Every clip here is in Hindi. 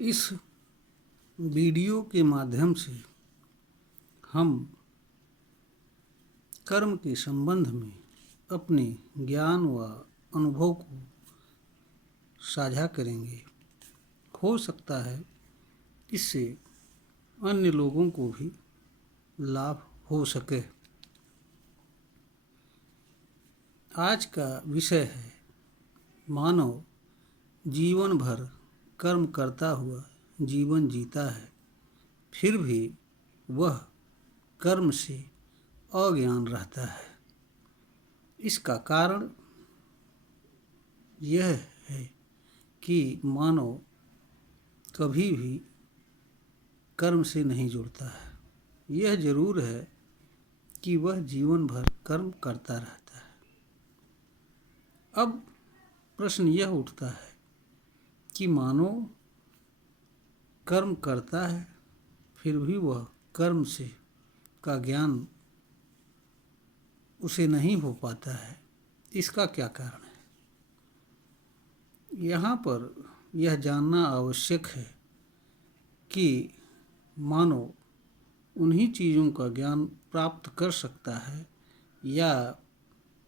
इस वीडियो के माध्यम से हम कर्म के संबंध में अपने ज्ञान व अनुभव को साझा करेंगे। हो सकता है इससे अन्य लोगों को भी लाभ हो सके। आज का विषय है मानव जीवन भर कर्म करता हुआ जीवन जीता है, फिर भी वह कर्म से अज्ञान रहता है। इसका कारण यह है कि मानव कभी भी कर्म से नहीं जुड़ता है। यह जरूर है कि वह जीवन भर कर्म करता रहता है। अब प्रश्न यह उठता है कि मानव कर्म करता है, फिर भी वह कर्म से का ज्ञान उसे नहीं हो पाता है। इसका क्या कारण है? यहाँ पर यह जानना आवश्यक है कि मानव उन्हीं चीज़ों का ज्ञान प्राप्त कर सकता है या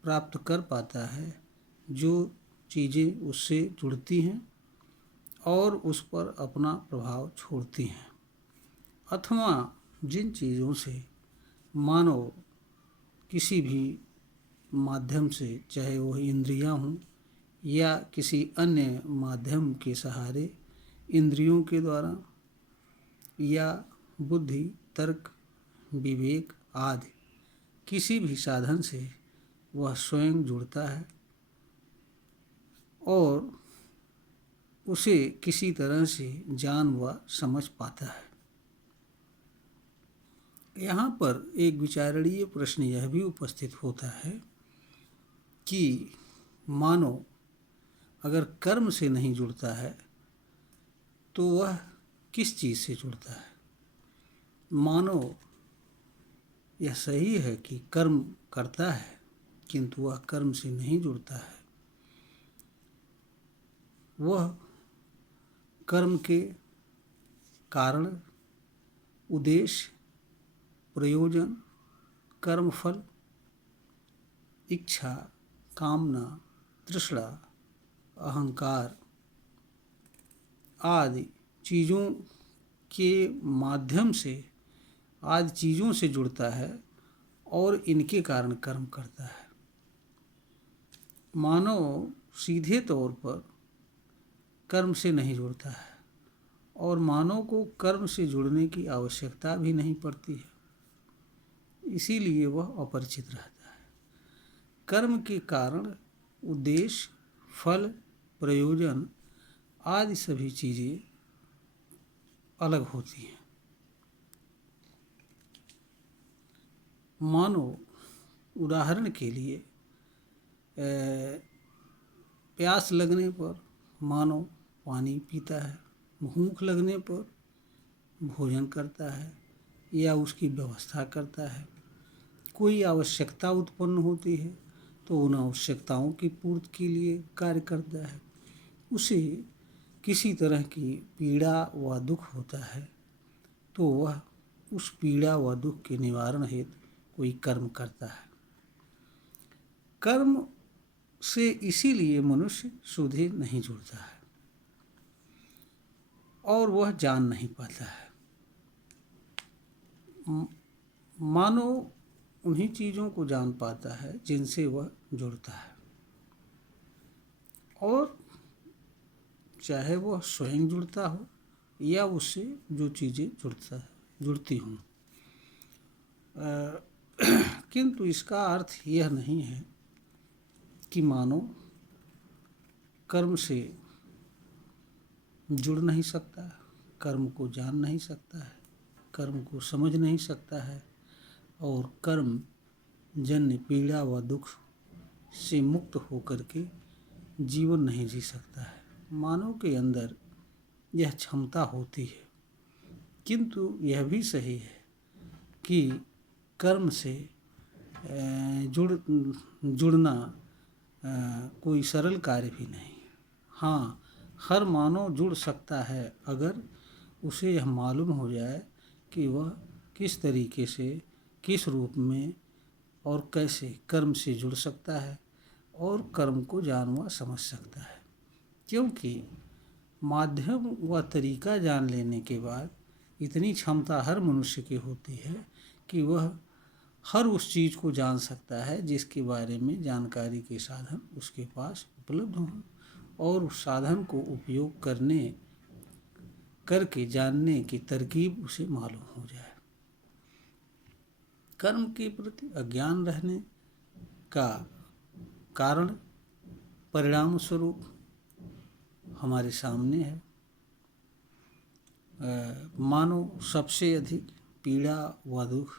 प्राप्त कर पाता है जो चीज़ें उससे जुड़ती हैं और उस पर अपना प्रभाव छोड़ती हैं, अथवा जिन चीज़ों से मानव किसी भी माध्यम से, चाहे वह इंद्रियां हों या किसी अन्य माध्यम के सहारे, इंद्रियों के द्वारा या बुद्धि, तर्क, विवेक आदि किसी भी साधन से वह स्वयं जुड़ता है और उसे किसी तरह से जान व समझ पाता है। यहाँ पर एक विचारणीय प्रश्न यह भी उपस्थित होता है कि मानव अगर कर्म से नहीं जुड़ता है तो वह किस चीज़ से जुड़ता है? मानव यह सही है कि कर्म करता है, किंतु वह कर्म से नहीं जुड़ता है। वह कर्म के कारण, उद्देश्य, प्रयोजन, कर्मफल, इच्छा, कामना, तृष्णा, अहंकार आदि चीज़ों के माध्यम से, आदि चीज़ों से जुड़ता है और इनके कारण कर्म करता है। मानव सीधे तौर पर कर्म से नहीं जुड़ता है और मानव को कर्म से जुड़ने की आवश्यकता भी नहीं पड़ती है, इसीलिए वह अपरिचित रहता है। कर्म के कारण, उद्देश्य, फल, प्रयोजन आदि सभी चीज़ें अलग होती हैं। मानो उदाहरण के लिए प्यास लगने पर मानव पानी पीता है, भूख लगने पर भोजन करता है या उसकी व्यवस्था करता है। कोई आवश्यकता उत्पन्न होती है तो उन आवश्यकताओं की पूर्ति के लिए कार्य करता है। उसे किसी तरह की पीड़ा व दुख होता है तो वह उस पीड़ा व दुख के निवारण हेतु कोई कर्म करता है। कर्म से इसीलिए मनुष्य सीधे नहीं जुड़ता है और वह जान नहीं पाता है। मानव उन्हीं चीज़ों को जान पाता है जिनसे वह जुड़ता है, और चाहे वह स्वयं जुड़ता हो या उससे जो चीज़ें जुड़ती हों। किंतु इसका अर्थ यह नहीं है कि मानव कर्म से जुड़ नहीं सकता, कर्म को जान नहीं सकता है, कर्म को समझ नहीं सकता है और कर्म जन्य पीड़ा व दुख से मुक्त होकर के जीवन नहीं जी सकता है। मानव के अंदर यह क्षमता होती है, किंतु यह भी सही है कि कर्म से जुड़ना कोई सरल कार्य भी नहीं। हाँ, हर मानव जुड़ सकता है अगर उसे यह मालूम हो जाए कि वह किस तरीके से, किस रूप में और कैसे कर्म से जुड़ सकता है और कर्म को जान व समझ सकता है। क्योंकि माध्यम व तरीका जान लेने के बाद इतनी क्षमता हर मनुष्य की होती है कि वह हर उस चीज़ को जान सकता है जिसके बारे में जानकारी के साधन उसके पास उपलब्ध हों और उस साधन को उपयोग करके जानने की तरकीब उसे मालूम हो जाए। कर्म के प्रति अज्ञान रहने का कारण परिणाम स्वरूप हमारे सामने है। मानो सबसे अधिक पीड़ा व दुख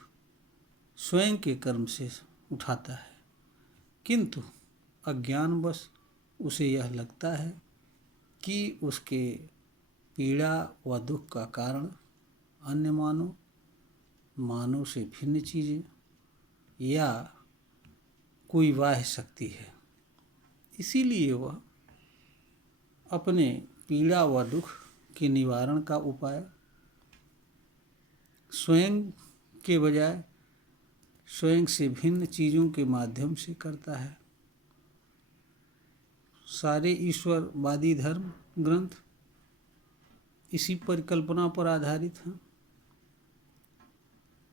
स्वयं के कर्म से उठाता है, किंतु अज्ञानवश उसे यह लगता है कि उसके पीड़ा व दुख का कारण अन्य मानव से भिन्न चीज़ें या कोई बाह्य शक्ति है। इसीलिए वह अपने पीड़ा व दुख के निवारण का उपाय स्वयं के बजाय स्वयं से भिन्न चीज़ों के माध्यम से करता है। सारे ईश्वरवादी धर्म ग्रंथ इसी परिकल्पना पर आधारित हैं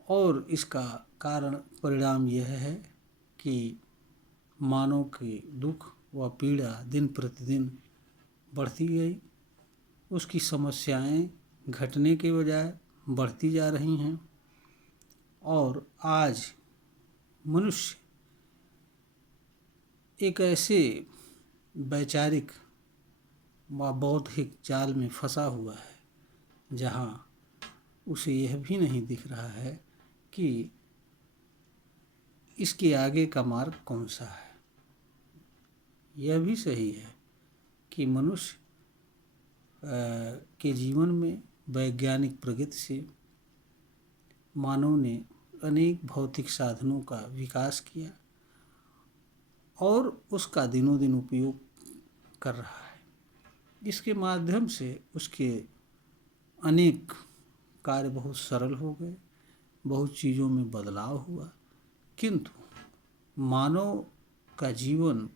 और इसका कारण परिणाम यह है कि मानव के दुख व पीड़ा दिन प्रतिदिन बढ़ती गई, उसकी समस्याएं घटने के बजाय बढ़ती जा रही हैं और आज मनुष्य एक ऐसे वैचारिक व बौद्धिक जाल में फंसा हुआ है जहाँ उसे यह भी नहीं दिख रहा है कि इसके आगे का मार्ग कौन सा है। यह भी सही है कि मनुष्य के जीवन में वैज्ञानिक प्रगति से मानव ने अनेक भौतिक साधनों का विकास किया और उसका दिनों दिन उपयोग कर रहा है। इसके माध्यम से उसके अनेक कार्य बहुत सरल हो गए, बहुत चीज़ों में बदलाव हुआ, किंतु मानव का जीवन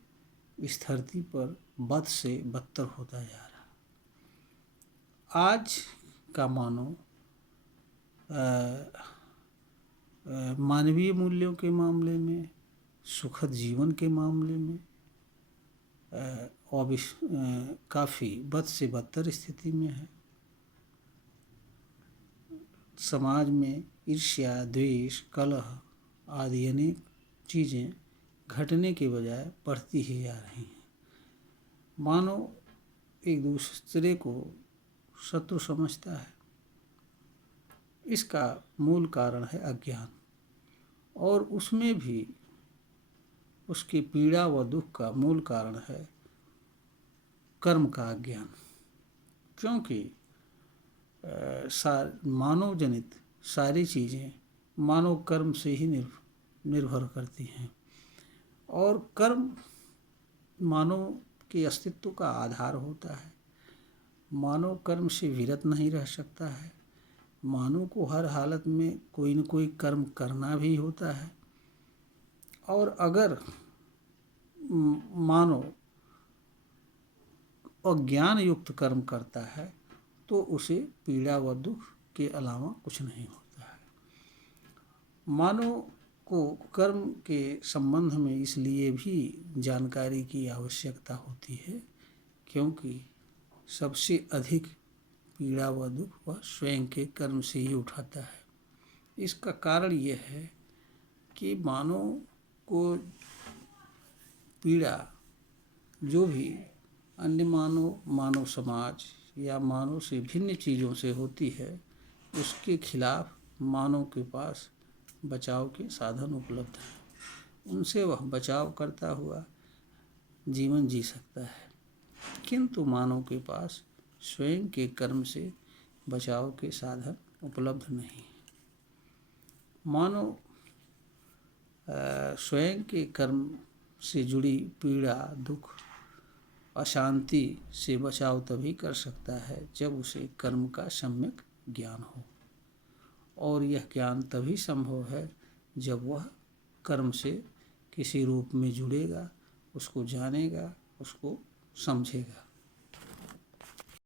इस धरती पर बद से बदतर होता जा रहा। आज का मानव मानवीय मूल्यों के मामले में, सुखद जीवन के मामले में काफ़ी बद से बदतर स्थिति में है। समाज में ईर्ष्या, द्वेष, कलह आदि अनेक चीज़ें घटने के बजाय बढ़ती ही जा रही हैं। मानव एक दूसरे को शत्रु समझता है। इसका मूल कारण है अज्ञान और उसमें भी उसकी पीड़ा व दुख का मूल कारण है कर्म का अज्ञान, क्योंकि मानव जनित सारी चीज़ें मानव कर्म से ही निर्भर करती हैं और कर्म मानव के अस्तित्व का आधार होता है। मानव कर्म से विरत नहीं रह सकता है। मानव को हर हालत में कोई न कोई कर्म करना भी होता है और अगर मानव अज्ञान युक्त कर्म करता है तो उसे पीड़ा व दुख के अलावा कुछ नहीं होता है। मानव को कर्म के संबंध में इसलिए भी जानकारी की आवश्यकता होती है क्योंकि सबसे अधिक पीड़ा व दुख वह स्वयं के कर्म से ही उठाता है। इसका कारण यह है कि मानव को पीड़ा जो भी अन्य मानव समाज या मानव से भिन्न चीज़ों से होती है, उसके खिलाफ मानव के पास बचाव के साधन उपलब्ध हैं। उनसे वह बचाव करता हुआ जीवन जी सकता है, किंतु मानव के पास स्वयं के कर्म से बचाव के साधन उपलब्ध नहीं। मानव स्वयं के कर्म से जुड़ी पीड़ा, दुख अशांति से बचाव तभी कर सकता है जब उसे कर्म का सम्यक ज्ञान हो, और यह ज्ञान तभी संभव है जब वह कर्म से किसी रूप में जुड़ेगा, उसको जानेगा, उसको समझेगा।